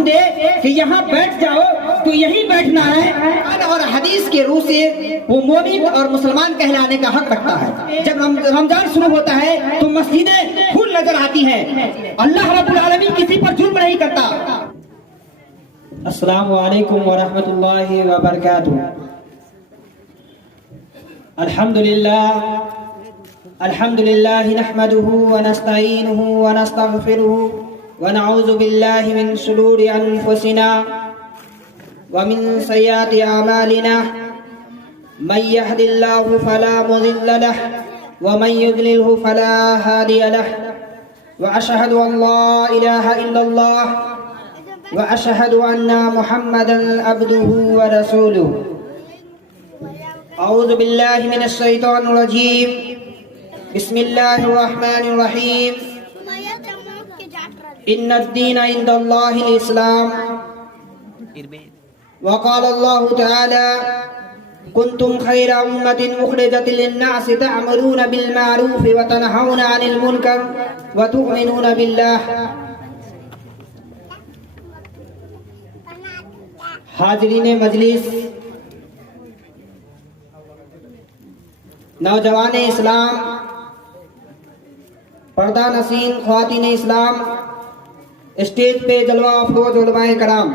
حکم دے کہ یہاں بیٹھ جاؤ تو یہیں بیٹھنا ہے، اور حدیث کے روح سے وہ مومن اور مسلمان کہلانے کا حق رکھتا ہے۔ جب رمضان شروع ہوتا ہے تو مسجدیں پھول نظر آتی ہیں۔ اللہ رب العالمین کسی پر ظلم نہیں کرتا۔ السلام علیکم ورحمۃ اللہ وبرکاتہ۔ الحمد للہ نحمده ونستعینه ونستغفره ونعوذ باللہ من شرور انفسنا ومن سیئات اعمالنا، من يهد الله فلا مضل له ومن يضلل فلا هادي له، واشهد ان لا اله الا الله واشهد ان محمدا عبده ورسوله۔ اعوذ باللہ من الشیطان الرجیم، بسم اللہ الرحمن الرحیم، ان الدین عند اللہ الاسلام، وقال اللہ تعالی کنتم خیر امۃ اخرجت للناس تعمرون بالمعروف وتنہون عن المنکر وتؤمنون باللہ۔ حاضرین مجلس، نوجوان اسلام، پردہ نشین خواتین اسلام، اسٹیج پہ جلوہ افروز علماء کرام،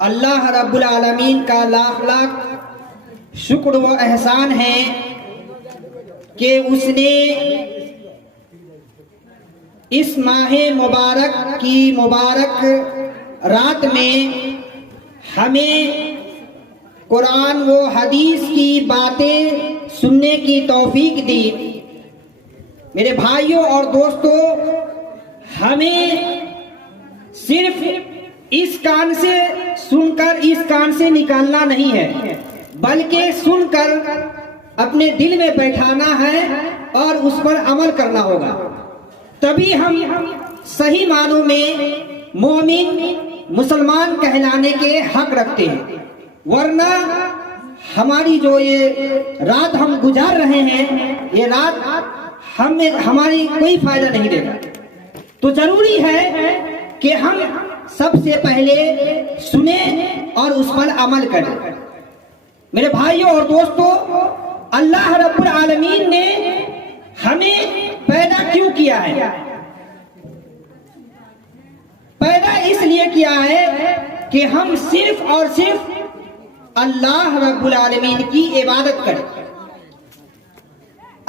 اللہ رب العالمین کا لاکھ لاکھ شکر و احسان ہے کہ اس نے اس ماہ مبارک کی مبارک رات میں ہمیں قرآن و حدیث کی باتیں سننے کی توفیق دی۔ میرے بھائیوں اور دوستوں، ہمیں صرف اس کان سے سن کر اس کان سے نکالنا نہیں ہے، بلکہ سن کر اپنے دل میں بیٹھانا ہے اور اس پر عمل کرنا ہوگا، تبھی ہم صحیح معنوں میں مومن مسلمان کہلانے کے حق رکھتے ہیں، ورنہ ہماری جو یہ رات ہم گزار رہے ہیں، یہ رات ہماری کوئی فائدہ نہیں دے گا۔ تو ضروری ہے کہ ہم سب سے پہلے سنیں اور اس پر عمل کریں۔ میرے بھائیوں اور دوستوں، اللہ رب العالمین نے ہمیں پیدا کیوں کیا ہے؟ پیدا اس لیے کیا ہے کہ ہم صرف اور صرف اللہ رب العالمین کی عبادت کریں۔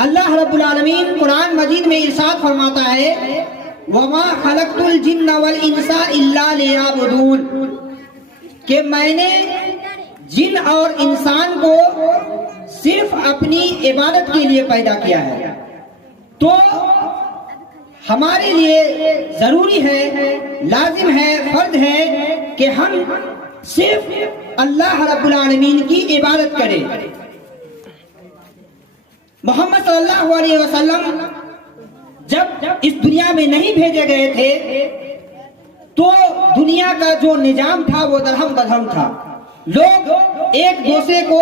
اللہ رب العالمین قرآن مجید میں ارشاد فرماتا ہے وَمَا خَلَقْتُ الْجِنَّ وَالْإِنسَ إِلَّا لِيَعْبُدُونَ، کہ میں نے جن اور انسان کو صرف اپنی عبادت کے لیے پیدا کیا ہے۔ تو ہمارے لیے ضروری ہے، لازم ہے، فرض ہے کہ ہم صرف اللہ رب العالمین کی عبادت کریں۔ محمد صلی اللہ علیہ وسلم جب اس دنیا میں نہیں بھیجے گئے تھے تو دنیا کا جو نظام تھا وہ درہم بدہم تھا۔ لوگ ایک دوسرے کو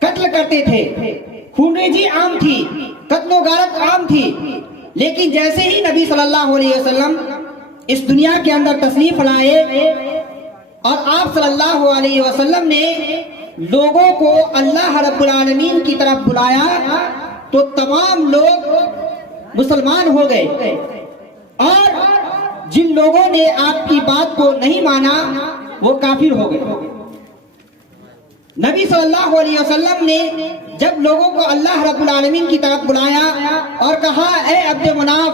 قتل کرتے تھے، خونریزی عام تھی، قتل و غارت عام تھی، لیکن جیسے ہی نبی صلی اللہ علیہ وسلم اس دنیا کے اندر تشریف لائے اور آپ صلی اللہ علیہ وسلم نے لوگوں کو اللہ رب العالمین کی طرف بلایا تو تمام لوگ مسلمان ہو گئے، اور جن لوگوں نے آپ کی بات کو نہیں مانا وہ کافر ہو گئے۔ نبی صلی اللہ علیہ وسلم نے جب لوگوں کو اللہ رب العالمین کی طرف بلایا اور کہا اے عبد مناف،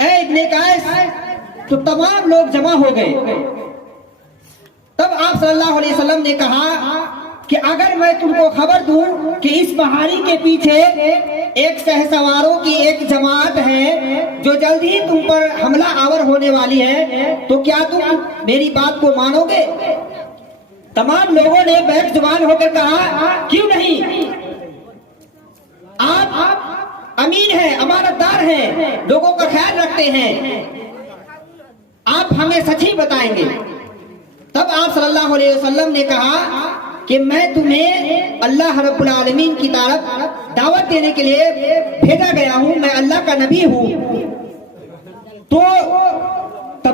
اے ابن قیس، تو تمام لوگ جمع ہو گئے۔ تب آپ صلی اللہ علیہ وسلم نے کہا کہ اگر میں تم کو خبر دوں کہ اس پہاڑی کے پیچھے ایک شہسواروں کی ایک جماعت ہے جو جلد ہی تم پر حملہ آور ہونے والی ہے، تو کیا تم میری بات کو مانو گے؟ تمام لوگوں نے بیک زبان ہو کر کہا کیوں نہیں، آپ امین ہیں، امانت دار ہیں، لوگوں کا خیال رکھتے ہیں، آپ ہمیں سچ ہی بتائیں گے۔ تب آپ صلی اللہ علیہ وسلم نے کہا کہ میں تمہیں اللہ رب العالمین کی طرف دعوت دینے کے لیے بھیجا گیا ہوں، میں اللہ کا نبی ہوں۔ تو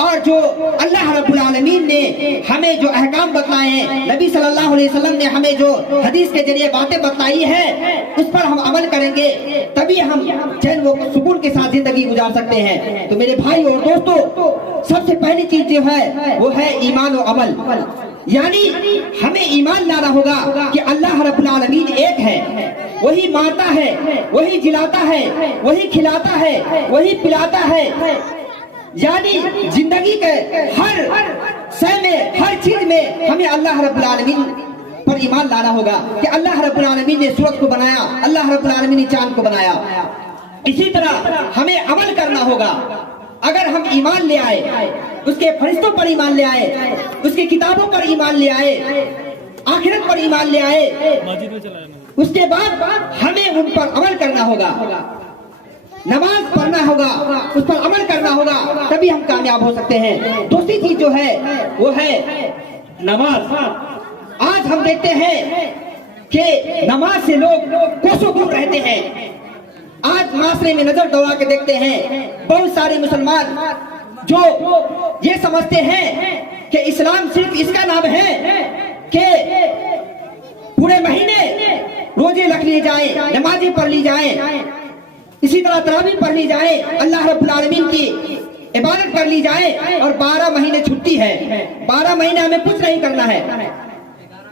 اور جو اللہ رب العالمین نے ہمیں جو احکام بتلائے ہیں، نبی صلی اللہ علیہ وسلم نے ہمیں جو حدیث کے ذریعے باتیں بتلائی ہیں، اس پر ہم عمل کریں گے تبھی ہم چین و سکون کے ساتھ زندگی گزار سکتے ہیں۔ تو میرے بھائی اور دوستو، سب سے پہلی چیز جو ہے وہ ہے ایمان و عمل، یعنی ہمیں ایمان لانا ہوگا کہ اللہ رب العالمین ایک ہے، وہی مارتا ہے، وہی جلاتا ہے، وہی کھلاتا ہے، وہی پلاتا ہے، یعنی زندگی کے ہر شے میں، ہر چیز میں ہمیں اللہ رب العالمین پر ایمان لانا ہوگا کہ اللہ رب العالمین نے سورج کو بنایا، اللہ رب العالمین نے چاند کو بنایا۔ اسی طرح ہمیں عمل کرنا ہوگا۔ اگر ہم ایمان لے آئے، اس کے فرشتوں پر ایمان لے آئے، اس کی کتابوں پر ایمان لے آئے، آخرت پر ایمان لے آئے، اس کے بعد ہمیں ان پر عمل کرنا ہوگا، نماز پڑھنا ہوگا، اس پر عمل کرنا ہوگا، تبھی ہم کامیاب ہو سکتے ہیں۔ دوسری چیز جو ہے وہ ہے نماز۔ آج ہم دیکھتے ہیں کہ نماز سے لوگ کوسوں دور رہتے ہیں۔ آج معاشرے میں نظر دوڑا کے دیکھتے ہیں، بہت سارے مسلمان جو یہ سمجھتے ہیں کہ اسلام صرف اس کا نام ہے کہ پورے مہینے روزے رکھ لیے جائیں، نمازیں پڑھ لی جائیں، اسی طرح تراویح پڑھ لی جائے، اللہ رب العالمین کی عبادت کر لی جائے، اور 12 مہینے چھٹی ہے، 12 مہینے ہمیں کچھ نہیں کرنا ہے۔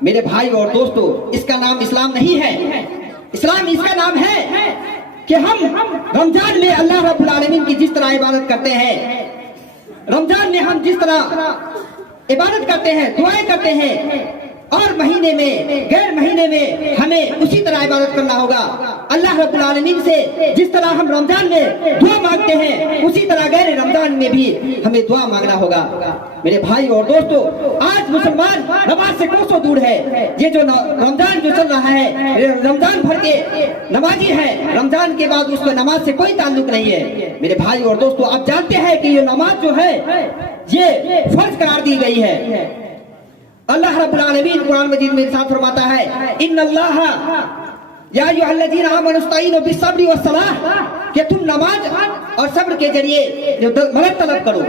میرے بھائی اور دوستو، اس کا نام اسلام نہیں ہے۔ اسلام اس کا نام ہے کہ ہم رمضان میں اللہ رب العالمین کی جس طرح عبادت کرتے ہیں، رمضان میں ہم جس طرح عبادت کرتے ہیں، دعائیں کرتے ہیں، اور مہینے میں، غیر مہینے میں ہمیں اسی طرح عبادت کرنا ہوگا۔ اللہ رب العالمین سے جس طرح ہم رمضان میں دعا مانگتے ہیں، اسی طرح غیر رمضان میں بھی ہمیں دعا مانگنا ہوگا۔ میرے بھائی اور دوستو، آج مسلمان نماز سے کوسوں دور ہے۔ یہ جو رمضان جو چل رہا ہے، رمضان بھر کے نمازی ہے، رمضان کے بعد اس کو نماز سے کوئی تعلق نہیں ہے۔ میرے بھائی اور دوستو، آپ جانتے ہیں کہ یہ نماز جو ہے یہ فرض قرار دی گئی ہے۔ اللہ رب العالمین قرآن مجید میں ارشاد فرماتا ہے، ان اللہ یا ایھا الذین آمنوا استعینوا بالصبر والصلاۃ، کہ تم نماز اور صبر کے ذریعے مدد طلب کرو۔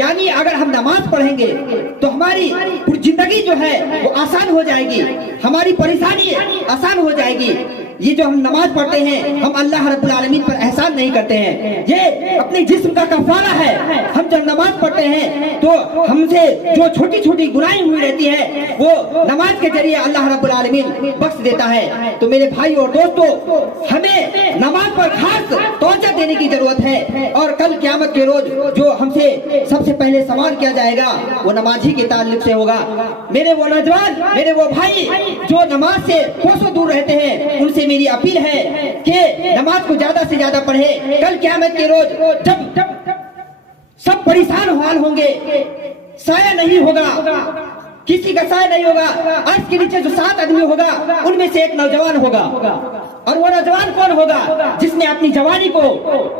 یعنی اگر ہم نماز پڑھیں گے تو ہماری زندگی جو ہے وہ آسان ہو جائے گی، ہماری پریشانی آسان ہو جائے گی۔ یہ جو ہم نماز پڑھتے ہیں، ہم اللہ رب العالمین پر احسان نہیں کرتے ہیں، یہ اپنے جسم کا کفارہ ہے۔ ہم جب نماز پڑھتے ہیں تو ہم سے جو چھوٹی چھوٹی گناہیں ہوئی رہتی ہے، وہ نماز کے ذریعے اللہ رب العالمین بخش دیتا ہے۔ تو میرے بھائی اور دوستو، ہمیں نماز پر خاص توجہ دینے کی ضرورت ہے، اور کل قیامت کے روز جو ہم سے سب سے پہلے سوال کیا جائے گا وہ نماز ہی کے تعلق سے ہوگا۔ میرے وہ نوجوان، میرے وہ بھائی جو نماز سے کوسوں دور رہتے ہیں، ان سے میری اپیل ہے کہ نماز کو زیادہ سے زیادہ پڑھیں۔ کل قیامت کے روز جب سب پریشان حال ہوں گے، سایہ نہیں ہوگا، کسی کا سایہ نہیں ہوگا، عرش کے نیچے جو 7 آدمی ہوگا ان میں سے ایک نوجوان ہوگا، اور وہ نوجوان کون ہوگا؟ جس نے اپنی جوانی کو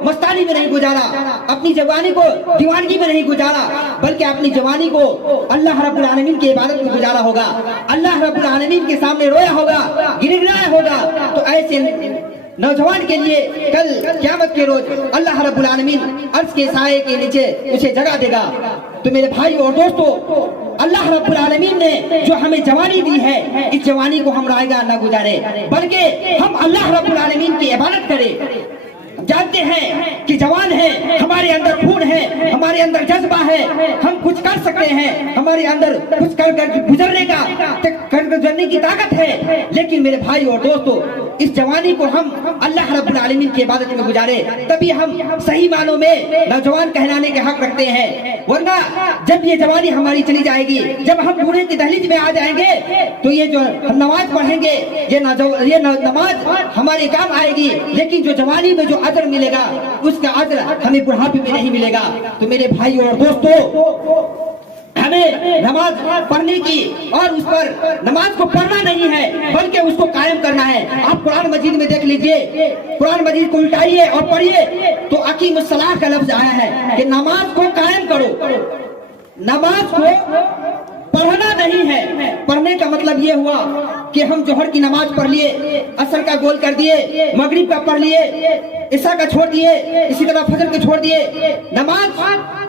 مستانی میں نہیں گزارا، اپنی جوانی کو دیوانگی میں نہیں گزارا، بلکہ اپنی جوانی کو اللہ رب العالمین کی عبادت میں گزارا ہوگا، اللہ رب العالمین کے سامنے رویا ہوگا، گڑگڑایا ہوگا۔ تو ایسے نوجوان کے لیے کل قیامت کے روز اللہ رب العالمین عرش کے سائے کے نیچے اسے جگہ دے گا۔ تو میرے بھائی اور دوستو، اللہ رب العالمین نے جو ہمیں جوانی دی ہے، اس جوانی کو ہم رائے گاہ نہ گزارے، بلکہ ہم اللہ رب العالمین کی عبادت کریں۔ جانتے ہیں کہ جوان ہے، ہمارے اندر خون ہے، ہمارے اندر جذبہ ہے، ہم کچھ کر سکتے ہیں، ہمارے اندر کچھ کر گزرنے کی طاقت ہے، لیکن میرے بھائی اور دوستو، اس جوانی کو ہم اللہ رب العالمین کی عبادت میں گزارے، تبھی ہم صحیح معنوں میں نوجوان کہلانے کے حق رکھتے ہیں۔ ورنہ جب یہ جوانی ہماری چلی جائے گی، جب ہم بوڑھے کی دہلیز میں آ جائیں گے، تو یہ جو ہم نماز پڑھیں گے، یہ نماز ہمارے کام آئے گی، لیکن جو جوانی میں جو اجر ملے گا، اس کا اجر ہمیں بڑھاپے میں نہیں ملے گا۔ تو میرے بھائی اور دوستو، ہمیں نماز پڑھنے کی، اور اس پر نماز کو پڑھنا نہیں ہے بلکہ اس کو قائم کرنا ہے۔ آپ قرآن مجید میں دیکھ لیجئے، قرآن مجید کو الٹائیے اور پڑھیے تو اقیم الصلاۃ کا لفظ آیا ہے کہ نماز کو قائم کرو۔ نماز کو پڑھنا نہیں ہے۔ پڑھنے کا مطلب یہ ہوا کہ ہم ظہر کی نماز پڑھ لیے، عصر کا گول کر دیے، مغرب کا پڑھ لیے، عشاء کا چھوڑ دیے, اسی طرح فجر کو چھوڑ دیے. نماز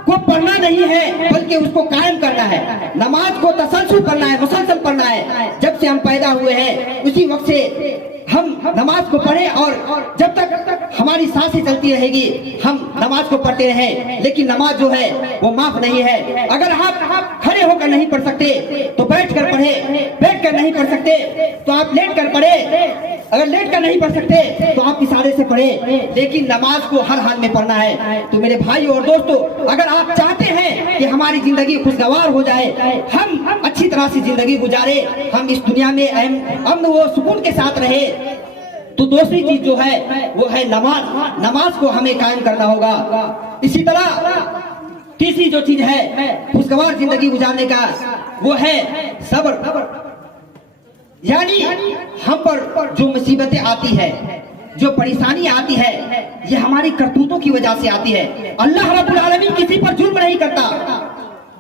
کو پڑھنا نہیں ہے بلکہ اس کو قائم کرنا ہے. نماز کو تسلسل پڑھنا ہے, مسلسل پڑھنا ہے. جب سے ہم پیدا ہوئے ہیں اسی وقت سے ہم نماز کو پڑھیں, اور جب تک ہماری سانسیں چلتی رہے گی ہم نماز کو پڑھتے رہیں. لیکن نماز جو ہے وہ معاف نہیں ہے. اگر آپ کھڑے ہو کر نہیں پڑھ سکتے تو بیٹھ کر پڑھیں, بیٹھ کر نہیں پڑھ سکتے تو آپ لیٹ کر پڑھیں, اگر لیٹ کر نہیں پڑھ سکتے تو آپ اشارے سے پڑھیں. لیکن نماز کو ہر حال میں پڑھنا ہے. تو میرے بھائی اور دوستو, اگر آپ چاہتے ہیں کہ ہماری زندگی خوشگوار ہو جائے, ہم اچھی طرح سے زندگی گزارے, ہم اس دنیا میں امن و سکون کے ساتھ رہے, تو دوسری چیز جو ہے وہ ہے نماز. نماز کو ہمیں قائم کرنا ہوگا. اسی طرح تیسری جو چیز ہے خوشگوار زندگی گزارنے کا وہ ہے صبر. یعنی ہم پر جو مصیبتیں آتی ہے, جو پریشانی آتی ہے, یہ ہماری کرتوتوں کی وجہ سے آتی ہے. اللہ رب العالمین کسی پر ظلم نہیں کرتا,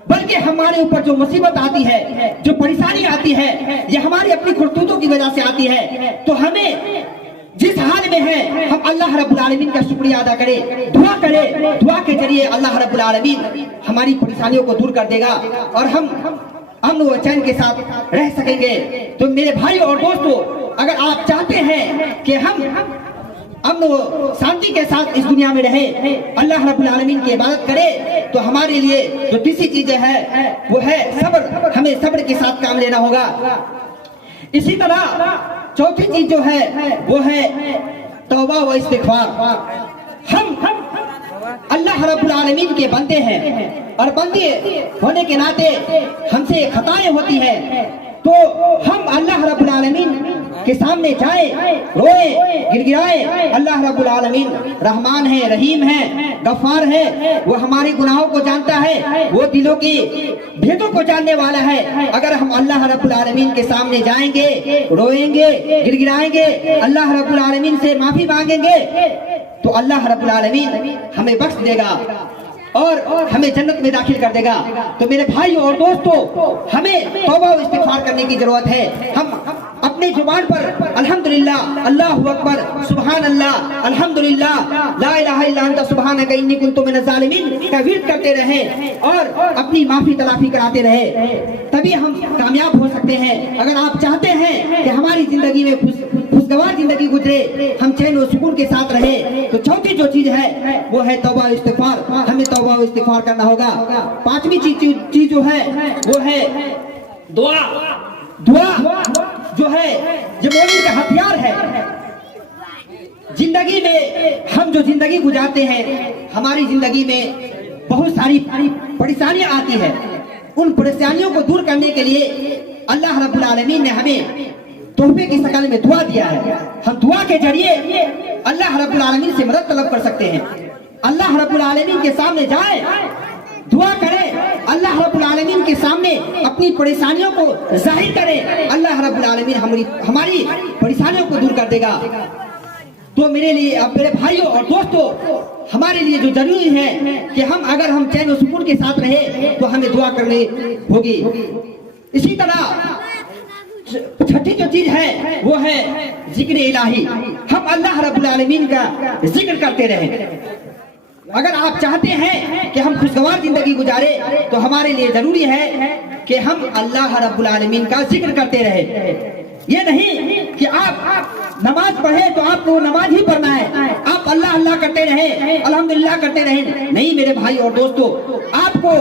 بلکہ ہمارے اوپر جو مصیبت آتی ہے, جو پریشانی آتی ہے, یہ ہماری اپنی کرتوتوں کی وجہ سے آتی ہے. تو ہمیں جس حال میں ہے ہم اللہ رب العالمین کا شکریہ ادا کریں, دعا کریں. دعا کے ذریعے اللہ رب العالمین ہماری پریشانیوں کو دور کر دے گا اور ہم امن و چین کے ساتھ رہ سکیں گے. تو میرے بھائی اور دوستو, اگر آپ چاہتے ہیں کہ ہم امن و شانتی کے ساتھ اس دنیا میں رہیں, اللہ رب العالمین کی عبادت کرے, تو ہمارے لیے جو تیسری چیزیں ہے وہ ہے صبر. ہمیں صبر کے ساتھ کام لینا ہوگا. اسی طرح چوتھی چیز جو ہے وہ ہے توبہ و استغفار. ہم اللہ رب العالمین کے بندے ہیں, اور بندے ہونے کے ناطے ہم سے خطائیں ہوتی ہیں. تو ہم اللہ رب العالمین کے سامنے جائیں, روئیں, گر گرائیں. اللہ رب العالمین رحمان ہے, رحیم ہے, غفار ہے. وہ ہمارے گناہوں کو جانتا ہے, وہ دلوں کی بھیدوں کو جاننے والا ہے. اگر ہم اللہ رب العالمین کے سامنے جائیں گے, روئیں گے, گر گرائیں گے, اللہ رب العالمین سے معافی مانگیں گے, تو اللہ رب العالمین ہمیں بخش دے گا اور ہمیں جنت میں داخل کر دے گا. تو میرے بھائی اور دوستو, ہمیں توبہ و استغفار کرنے کی ضرورت ہے. ہم اپنے زبان پر الحمدللہ, اللہ اکبر, سبحان اللہ, الحمدللہ, لا الہ الا انت سبحانک انی کنت من الظالمین کا ورد کرتے رہیں اور اپنی معافی تلافی کراتے رہیں, تبھی ہم کامیاب ہو سکتے ہیں. اگر آپ چاہتے ہیں کہ ہماری زندگی میں خوشگوار زندگی گزرے, ہم چین و سکون کے ساتھ رہے, تو چوتھی جو چیز ہے وہ ہے توبہ و استغفار. ہمیں توبہ و استغفار کرنا ہوگا. پانچویں چیز جو ہے وہ ہے دعا. دعا جو ہے یہ مومن کا ہتھیار ہے. زندگی میں ہم جو زندگی گزارتے ہیں, ہماری زندگی میں بہت ساری پریشانیاں آتی ہیں. ان پریشانیوں کو دور کرنے کے لیے اللہ رب العالمین نے ہمیں تحفے کی شکل میں دعا دیا ہے. ہم دعا کے ذریعے اللہ رب العالمین سے مدد طلب کر سکتے ہیں. اللہ رب العالمین کے سامنے جائیں, دعا کریں, اللہ رب العالمین کے سامنے اپنی پریشانیوں کو ظاہر کریں. اللہ رب العالمین ہماری پریشانیوں کو دور کر دے گا. تو میرے لیے, میرے بھائیوں اور دوستوں, ہمارے لیے جو ضروری ہے کہ اگر ہم چین و سکون کے ساتھ رہے تو ہمیں دعا کرنی ہوگی. اسی طرح چھٹی جو چیز ہے وہ ہے ذکر الہی. ہم اللہ رب العالمین کا ذکر کرتے رہیں. اگر آپ چاہتے ہیں کہ ہم خوشگوار زندگی گزارے تو ہمارے لیے ضروری ہے کہ ہم اللہ رب العالمین کا ذکر کرتے رہیں. یہ نہیں کہ آپ نماز پڑھیں تو آپ کو نماز ہی پڑھنا ہے, آپ اللہ اللہ کرتے رہیں, الحمدللہ کرتے رہیں. نہیں میرے بھائی اور دوستو, آپ کو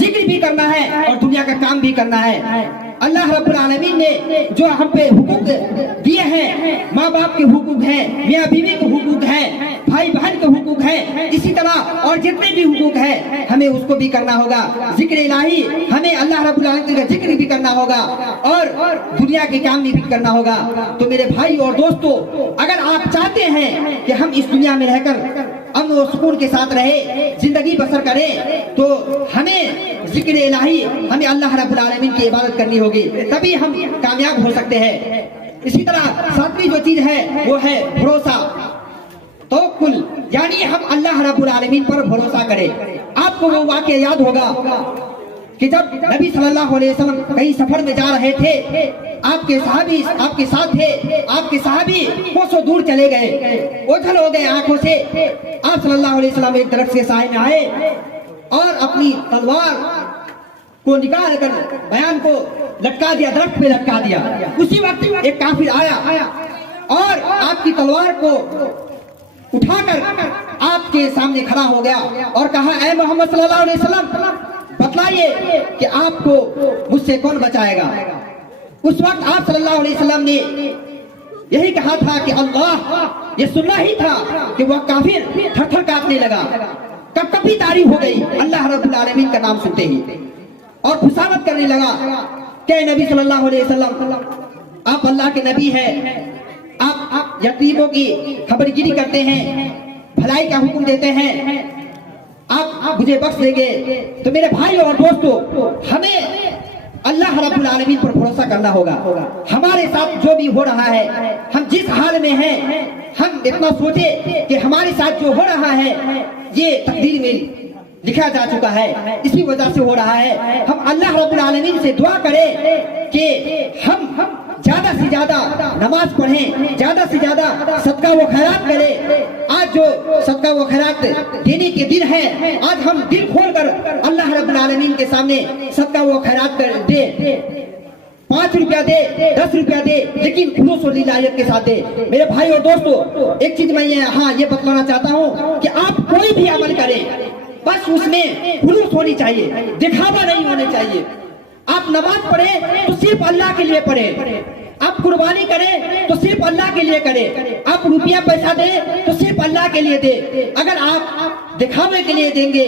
ذکر بھی کرنا ہے اور دنیا کا کام بھی کرنا ہے. اللہ رب العالمین نے جو ہم پہ حقوق دیے ہیں, ماں باپ کے حقوق ہیں, میاں بیوی کے حقوق ہیں, بھائی بہن کے حقوق ہیں, اسی طرح اور جتنے بھی حقوق ہیں ہمیں اس کو بھی کرنا ہوگا. ذکر الہی, ہمیں اللہ رب العالمین کا ذکر بھی کرنا ہوگا اور دنیا کے کام بھی کرنا ہوگا. تو میرے بھائی اور دوستو, اگر آپ چاہتے ہیں کہ ہم اس دنیا میں رہ کر امن و سکون کے ساتھ رہے, زندگی بسر کریں, تو ہمیں ذکر الہی, ہمیں اللہ رب العالمین کی عبادت کرنی ہوگی, تبھی ہم کامیاب ہو سکتے ہیں. اسی طرح ساتویں جو چیز ہے وہ ہے بھروسہ, توکل. یعنی ہم اللہ رب العالمین پر بھروسہ کریں. آپ کو وہ واقعہ یاد ہوگا کہ جب نبی صلی اللہ علیہ وسلم کہیں سفر میں جا رہے تھے آپ کے صحابی آپ کے ساتھ تھے، آپ کے صحابی کوسوں دور چلے گئے، اوجھل ہو گئے آنکھوں سے۔ آپ صلی اللہ علیہ وسلم ایک درخت کے سائے میں آئے اور اپنی تلوار کو نکال کر بیان کو لٹکا دیا، درخت پہ لٹکا دیا۔ اسی وقت ایک کافر آیا اور آپ کی تلوار کو اٹھا کر آپ کے سامنے کھڑا ہو گیا اور کہا اے محمد صلی اللہ علیہ وسلم بتلائیے کہ آپ کو مجھ سے کون بچائے گا۔ اس وقت آپ صلی اللہ علیہ وسلم نے یہی کہا تھا کہ اللہ، یہ سننا ہی تھا کہ وہ کافر تھر تھر کانپنے لگا، کب کبھی تعریف ہو گئی اللہ رب العالمین کا نام سنتے ہی، اور خسارت کرنے لگا کہ نبی صلی اللہ علیہ وسلم آپ اللہ کے نبی ہیں، آپ یتیموں کی خبر گیری کرتے ہیں، بھلائی کا حکم دیتے ہیں، آپ مجھے بخش دیں گے۔ تو میرے بھائی اور دوستو، ہمیں اللہ رب العالمین پر بھروسہ کرنا ہوگا۔ ہمارے ساتھ جو بھی ہو رہا ہے، ہم جس حال میں ہیں، ہم اتنا سوچے کہ ہمارے ساتھ جو ہو رہا ہے یہ تقدیر میں لکھا جا چکا ہے، اسی وجہ سے ہو رہا ہے۔ ہم اللہ رب العالمین سے دعا کریں کہ ہم زیادہ سے زیادہ نماز پڑھیں، زیادہ سے زیادہ صدقہ و خیرات کریں۔ آج جو صدقہ و خیرات دینے کے دن ہے، آج ہم دل کھول کر اللہ رب العالمین کے سامنے صدقہ و خیرات دے، 5 روپیہ دے، 10 روپیہ دے، لیکن خلوص و للہیت کے ساتھ دے۔ میرے بھائی اور دوستو، ایک چیز میں یہ بتلانا چاہتا ہوں کہ آپ کوئی بھی عمل کریں، بس اس میں خلوص ہونی چاہیے، دکھاوا نہیں ہونا چاہیے۔ آپ نماز پڑھیں تو صرف اللہ کے لیے پڑھیں، آپ قربانی کریں تو صرف اللہ کے لیے کریں، آپ روپیہ پیسہ دیں تو صرف اللہ کے لیے دیں۔ اگر آپ دکھاوے کے لیے دیں گے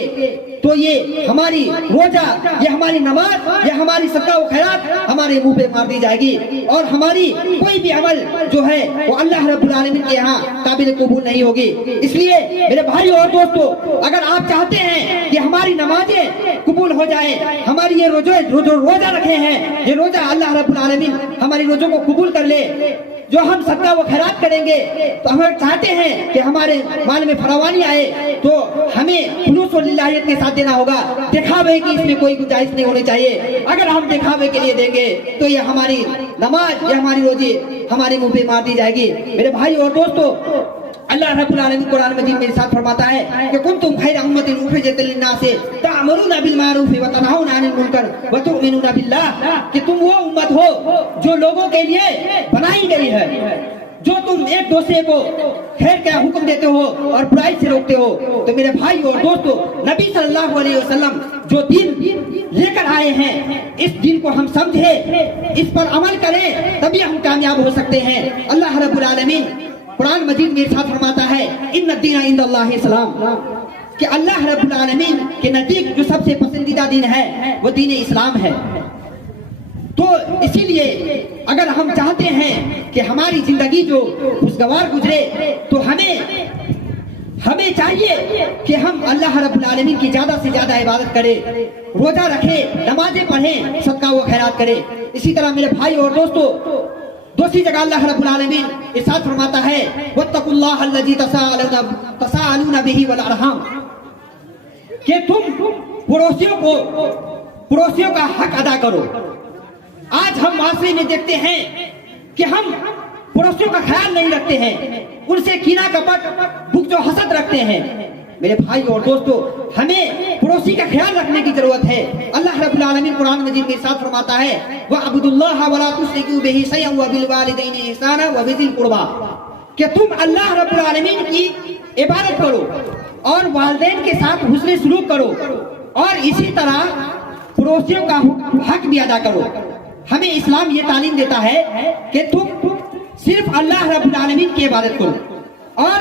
تو یہ ہماری روزہ، یہ ہماری نماز، یہ ہماری صدقہ و خیرات ہمارے منہ پہ مار دی جائے گی، اور ہماری کوئی بھی عمل جو ہے وہ اللہ رب العالمین کے یہاں قابل قبول نہیں ہوگی۔ اس لیے میرے بھائی اور دوستو، اگر آپ چاہتے ہیں کہ ہماری نمازیں قبول ہو جائیں، ہماری یہ روزہ رکھے ہیں، یہ روزہ اللہ رب العالمین ہماری روزوں کو قبول کر لے، جو ہم صدقہ و خیرات کریں گے، تو ہم چاہتے ہیں کہ ہمارے مال میں فراوانی آئے، تو ہمیں خلوص و للہیت کے ساتھ دینا ہوگا۔ دکھاوے کی اس میں کوئی گنجائش نہیں ہونی چاہیے۔ اگر ہم دکھاوے کے لیے دیں گے تو یہ ہماری نماز، یہ ہماری روزی ہمارے منہ پہ مار دی جائے گی۔ میرے بھائی اور دوستو، اللہ رب العالمین قرآن مجید میں ارشاد فرماتا ہے کہ کنتم خیر امۃ اخرجت للناس تأمرون بالمعروف وتنہون عن المنکر وتؤمنون باللہ، کہ تم وہ امت ہو جو لوگوں کے لیے بنائی گئی ہے، جو تم ایک دوسرے کو خیر کا حکم دیتے ہو اور برائی سے روکتے ہو۔ تو میرے بھائی اور دوستو، نبی صلی اللہ علیہ وسلم جو دین لے کر آئے ہیں، اس دین کو ہم سمجھیں، اس پر عمل کریں، تبھی ہم کامیاب ہو سکتے ہیں۔ اللہ رب العالمین قرآن مجید میں ارشاد فرماتا ہے ان الدین عند اللہ اسلام، کہ اللہ رب العالمین کے نزدیک جو سب سے پسندیدہ دین ہے وہ دین اسلام ہے۔ تو اسی لیے اگر ہم چاہتے ہیں کہ ہماری زندگی جو خوشگوار گزرے، تو ہمیں چاہیے کہ ہم اللہ رب العالمین کی زیادہ سے زیادہ عبادت کریں، روزہ رکھیں، نمازیں پڑھیں، صدقہ و خیرات کریں۔ اسی طرح میرے بھائی اور دوستو، دوسری جگہ اللہ رب العالمین ارشاد فرماتا ہے واتقوا اللہ الذی تساءلون بہ والارحام، کہ تم پڑوسیوں کا حق ادا کرو۔ آج ہم معاشرے میں دیکھتے ہیں کہ ہم پڑوسیوں کا خیال نہیں رکھتے ہیں، ان سے کینہ کپٹ، بغض و حسد رکھتے ہیں۔ میرے بھائی اور دوستو، ہمیں پڑوسی کا خیال رکھنے کی ضرورت ہے۔ اللہ رب العالمین قرآن مجید میں ارشاد فرماتا ہے وَاعْبُدُوا اللَّهَ وَلَا تُشْرِكُوا بِهِ شَيْئًا وَبِالْوَالِدَيْنِ إِحْسَانًا وَبِذِي الْقُرْبَىٰ، کہ تم اللہ رب العالمین کی عبادت کرو اور والدین کے ساتھ حسن سلوک کرو، اور اسی طرح پڑوسیوں کا حق بھی ادا کرو۔ ہمیں اسلام یہ تعلیم دیتا ہے کہ تم صرف اللہ رب العالمین کی عبادت کرو اور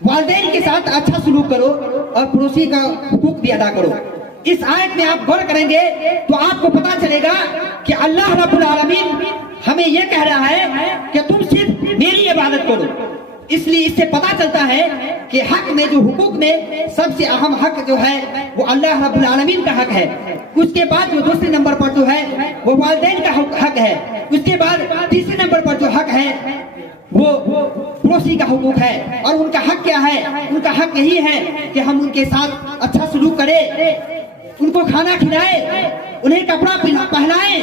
والدین کے ساتھ اچھا سلوک کرو اور پڑوسی کا حقوق بھی ادا کرو۔ اس آیت میں آپ غور کریں گے تو آپ کو پتا چلے گا کہ اللہ رب العالمین ہمیں یہ کہہ رہا ہے کہ تم صرف میری عبادت کرو۔ اس لیے اس سے پتا چلتا ہے کہ حق میں جو حقوق میں سب سے اہم حق جو ہے وہ اللہ رب العالمین کا حق ہے۔ اس کے بعد جو دوسرے نمبر پر جو ہے وہ والدین کا حق ہے۔ اس کے بعد تیسرے نمبر پر جو حق ہے وہ پڑوسی کا حقوق ہے۔ اور ان کا حق کیا ہے؟ ان کا حق یہی ہے کہ ہم ان کے ساتھ اچھا سلوک کریں، ان کو کھانا کھلائیں، انہیں کپڑا پہنائیں،